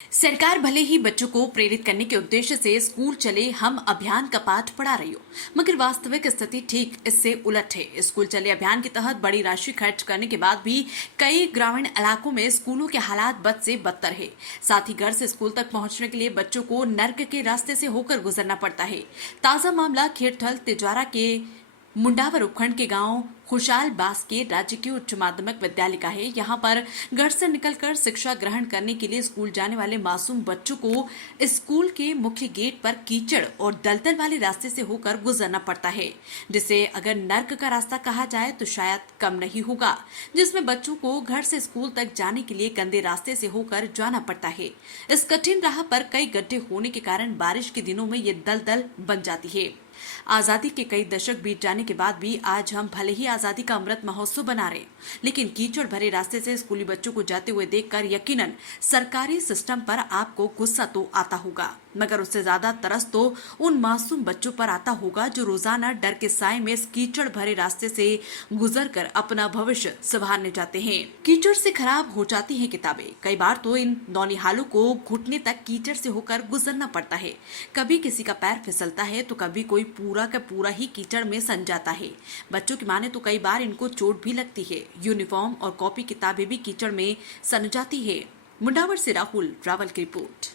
सरकार भले ही बच्चों को प्रेरित करने के उद्देश्य से स्कूल चले हम अभियान का पाठ पढ़ा रही हो, मगर वास्तविक स्थिति ठीक इससे उलट है। स्कूल चले अभियान के तहत बड़ी राशि खर्च करने के बाद भी कई ग्रामीण इलाकों में स्कूलों के हालात बद से बदतर है। साथ ही घर से स्कूल तक पहुंचने के लिए बच्चों को नर्क के रास्ते से होकर गुजरना पड़ता है। ताजा मामला खेड़थल तिजवारा के मुंडावर उपखंड के गांव खुशाल बास के राजकीय उच्च माध्यमिक विद्यालय का है। यहां पर घर से निकलकर शिक्षा ग्रहण करने के लिए स्कूल जाने वाले मासूम बच्चों को स्कूल के मुख्य गेट पर कीचड़ और दलदल वाले रास्ते से होकर गुजरना पड़ता है, जिसे अगर नर्क का रास्ता कहा जाए तो शायद कम नहीं होगा, जिसमें बच्चों को घर से स्कूल तक जाने के लिए गंदे रास्ते से होकर जाना पड़ता है। इस कठिन राह पर कई गड्ढे होने के कारण बारिश के दिनों में ये दलदल बन जाती है। आजादी के कई दशक बीत जाने के बाद भी आज हम भले ही आजादी का अमृत महोत्सव बना रहे, लेकिन कीचड़ भरे रास्ते से स्कूली बच्चों को जाते हुए देखकर यकीनन सरकारी सिस्टम पर आपको गुस्सा तो आता होगा, मगर उससे ज्यादा तरस तो उन मासूम बच्चों पर आता होगा जो रोजाना डर के साए में इस कीचड़ भरे रास्ते से गुजरकर अपना भविष्य संवारने जाते हैं। कीचड़ से खराब हो जाती हैं किताबें। कई बार तो इन नौनिहालों को घुटने तक कीचड़ से होकर गुजरना पड़ता है। कभी किसी का पैर फिसलता है तो कभी कोई पूरा का पूरा ही कीचड़ में सन जाता है। बच्चों की माने तो कई बार इनको चोट भी लगती है। यूनिफॉर्म और कॉपी किताबें भी कीचड़ में सन जाती है। मुंडावर से राहुल रावल की रिपोर्ट।